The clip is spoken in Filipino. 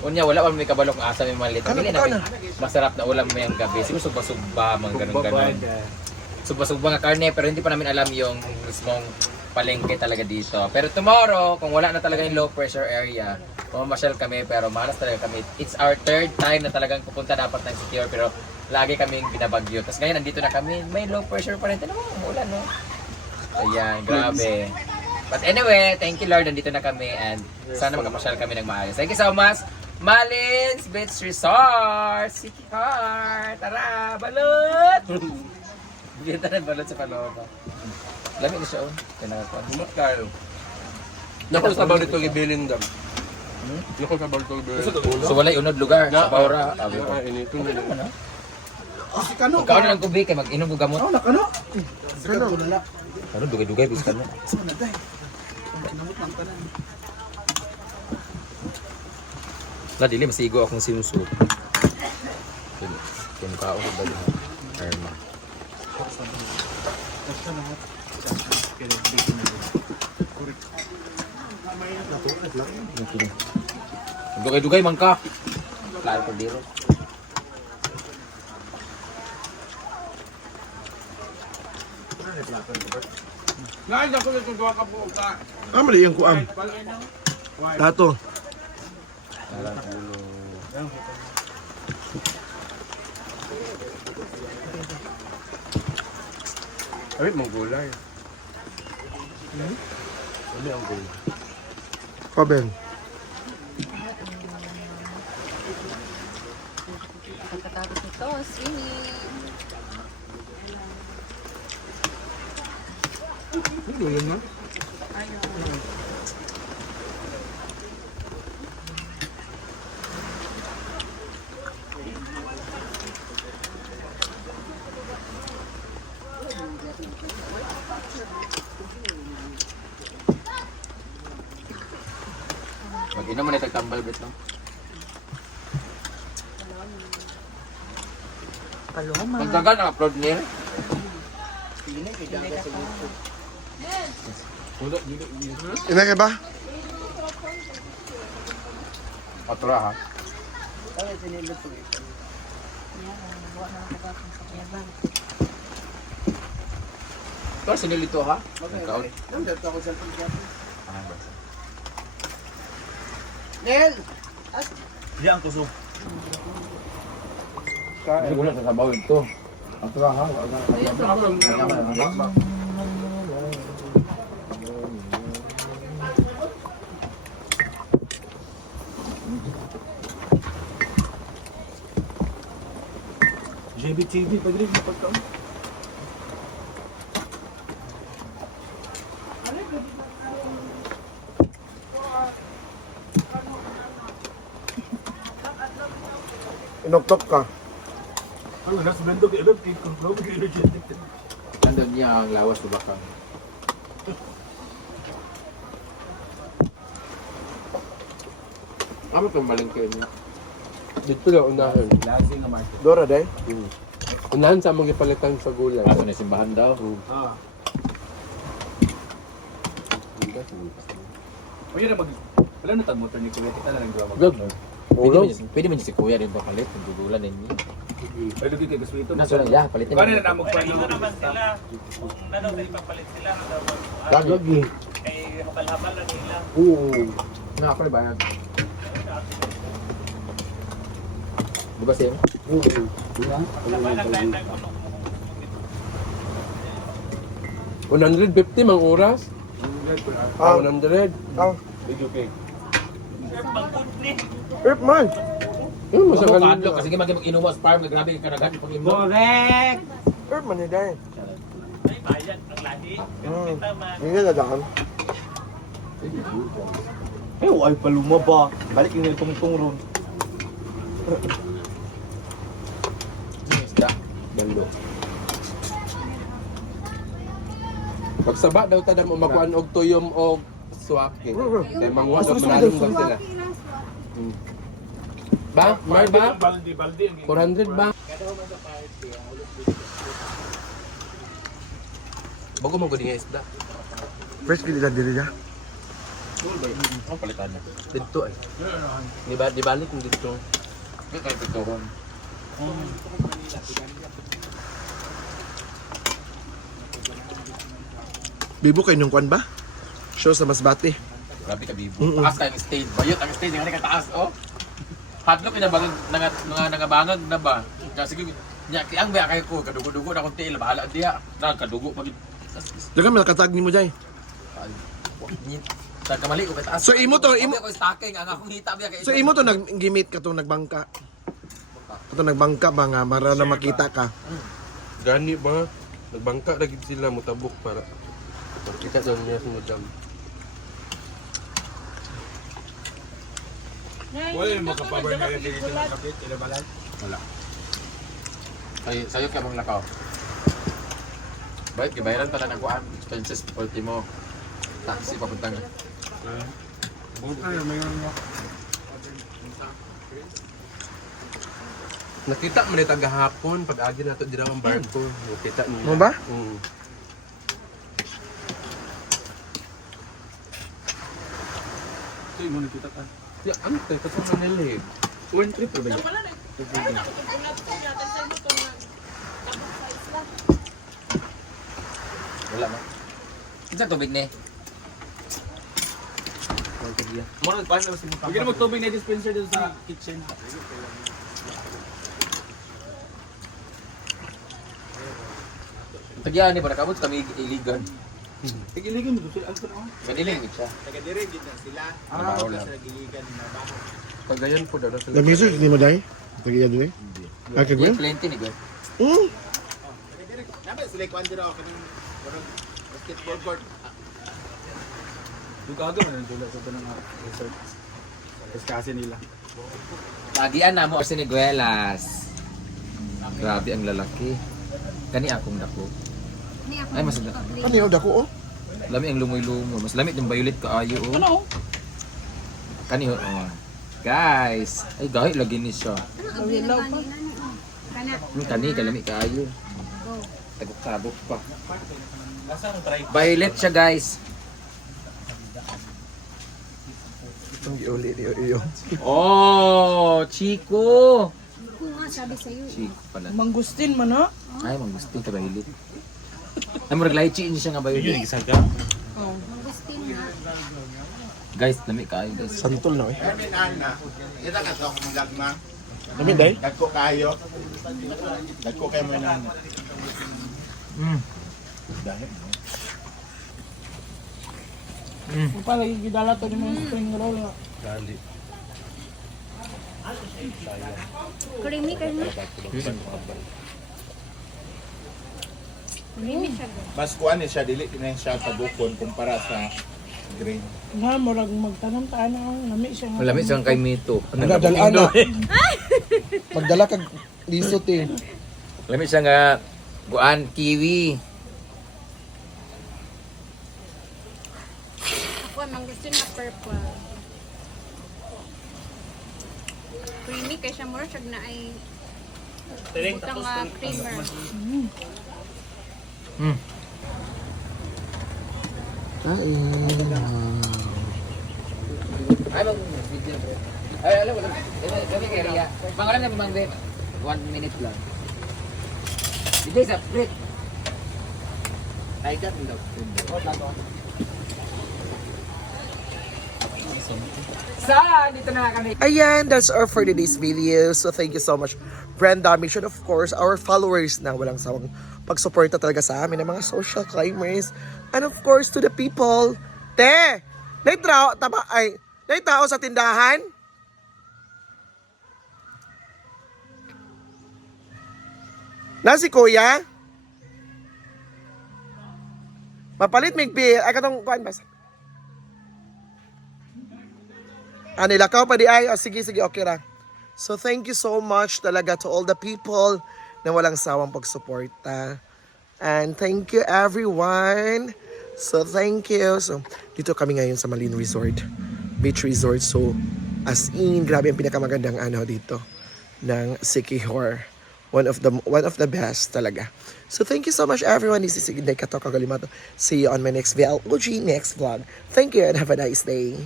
Unya, wala pa may kabalok ng asa, may maliit. Pili na masarap na ulam may gabi. Siguro suba-suba, mga ganun-ganun. Suba-suba nga karne, pero hindi pa namin alam yung mismong palengke talaga dito. Pero tomorrow, kung wala na talaga yung low pressure area, mamasyal kami, pero malas talaga kami. It's our third time na talagang pupunta dapat ng secure, pero lagi kaming binabagyo. Tapos ngayon, nandito na kami, may low pressure pa rin. Tignan mo, umulan, no? Ayan, grabe. But anyway, thank you Lord, nandito na kami and sana magkamasyal kami ng maayos. Thank you so much, Malins Beach Resort, City Heart. Tara, balot! Bigyan tayo ng balot sa Paloba. Lamig na siya, oh. Pinakakuan. Umat tayo. Nakul sa bawal ito gibilin dam. Nakul sa bawal ito gibilin. So walay unod lugar sa Baura. Inito na din. Si Kano. Magkaon na ng tubig kay mag-inom ko gamot. Oh, nakano. Si Kano. Ano, dugay-dugay, bis ka na. Sana day. Namot lang ka na. Dili, masigo akong sinusuot. Kinukao ko ba din? Arma. Dugay-dugay man ka. Klaro ko diro. Guys, ako na tuwa ka po ka. Mali yung kuam. Tato. Ay, mong gulay. Ano ang gulay? Kaben. Pagkatapos nito, swimming. Gulay na? Mag-inom mo na itagtambal, bet, no? Paloma. Magdagan ang upload niya. Ina ka ba? Patra, ha? Ito, sinilito, ha? Magkaon. Nel! Hindi ko na sasabaw ito. Patra, ha? JBTV, pag rin mo pagkaon. Inoktok ka. Nandun niya ang lawas sa bakang. Ano itong malingkay niya? Dito lang unahan. Dora day. Unahan sa mga ipalitan sa gulay. Kaso na simbahan daw. Wala na tag motor ni Kuya, kita na lang gawa Gag. Ulo. Pwede mo niya si Kuya rin ba palit kung gugulan ninyo. Ay, lagi kay gusto ito. Naso na, yeah, palitin Kani na namog pa no. naman sila. Na daw kay papalit sila na daw. Gagi. Kay makalhabal na nila. Oo. Na ako rin bayad. Bukas yun? Oo. Kabalang dahil nagpunong 150 mang oras. Ah. 100. Ah. Video cake. pagpud ni. Erp man. Ano mo sa Ako kanila? kadlo kasi mag-inuwas farm, grabe ka kanagat pag imo. Correct. Erp man ni day. Ay bayad ang lahi. Pero kita man. Hindi na daan. Ay, paluma ba? Balik yung nilitong-tong ron. Isda. Balo. Pagsaba daw tada mo makuan og tuyom og swake. Kay manguha daw manalong ba sila. Ba? Mar ba? Baldi ang 400 ba? Bago mo gud nga isda. Fresh gid dili niya. Ano palitan na? Dito eh. Di balik mo dito. Ito tayo pituhon. Bibo kayo nung kwan ba? Show sa Masbate. Grabe ka, Bibo. Taas ka yung stage. Bayot ang stage. Yung kataas, oh. Hadlok yung nabangag, nangabangag na ba? Kasi niya, ang ba kayo ko, kadugo-dugo na kung tiil, bahala diya. Kadugo pag... Dagan malakatag ni mo dyan. Kamali ko kataas. So, imo to, Imo ko stacking, ang akong hita biya kay So imo to naggimit ka to nagbangka. Ito nagbangka ba nga para na makita ka. Gani ba? Nagbangka lagi sila mutabok para makita daw niya sa madam. Wala yung makapabar na yung dito ng kapit, ilabalan. Wala. Sayo ka mong lakaw. Baik, gibayaran pala ng kuan. Expenses, ultimo. Taxi, papuntang. Ay, mayroon mo. Nakita mo na tagahapon pag agi nato dira ang barko. Nakita niyo. Mo ba? Ito yung nakita ka. Ya, ano tayo? Kasama nila eh. One trip ba yun? Wala mo. Isa tubig ni. Muna paano si Huwag na magtubig na dispenser dito sa kitchen. Tagyan ni para kabut kami iligan. Tigiligan mo doon. Ano na? Kaniling siya. Ah, Pagayan po daw na sila. The music ni mo dai. Tagiya dili. Ay Yung kagwen. plenty ni Gwen. Yung kaga mo nandula sa ito ng resort. Tapos kasi nila. Tagian na mo si Niguelas. Grabe ang lalaki. Kani akong dako. Ay mas Ano yun dako oh? lami ang lumoy-lumo. Mas lamit yung violet kaayo oh. Ano? Kani oh. Guys, ay gahit lagi ni siya. Kani kalami kaayo. Tagok-tabok pa. Violet siya guys. Ang iuli iyo. Oh, Chico. Ako nga sabi sa'yo. Chico pala. Mangustin man no? Ay, mangustin ka violet. Ay, murag lychee niya siya nga violet. Agustin nga. Guys, lami kaayo guys. Santol na eh. Kita ka to kung gagma. Dami dai. Dagko kayo. Dagko kayo mo na. Palagi gidala to ni mga spring roll nga. Dali. Creamy kayo. Creamy siya. Mas kuan ni siya dili na siya tabukon kumpara sa green. Nga murag magtanong ta ang lami siya nga. Malami siyang kay Mito. Ano dalaan na. Pagdala kag lisot eh. Malami siya nga guan kiwi. Ako mangustin na purple. Creamy kay siya more siya na ay butang creamer. Ay, mag-video. Ay, alam mo, kami kay Ria. Pangalan na Mang Beb. 1 minute lang. Video sa Brit. Ay, that daw. Saan? Dito na kami. Ayan, that's all for today's video. So thank you so much, Brenda. Make sure, of course, our followers na walang sawang pagsuporta talaga sa amin ng mga social climbers. And of course, to the people. Te! May tao sa tindahan? Na si Kuya? Mapalit mig bill. Ay katong kuan ba? Nilakaw pa di ay. Oh, sige, okay ra. So thank you so much talaga to all the people na walang sawang pagsuporta. And thank you everyone. So thank you. So dito kami ngayon sa Malin Resort. Beach Resort. So as in, grabe ang pinakamagandang ano dito ng Sikihor. one of the best talaga. So thank you so much everyone. This is Inday Kato Kagalimato. See you on my next VLOG next vlog. Thank you and have a nice day.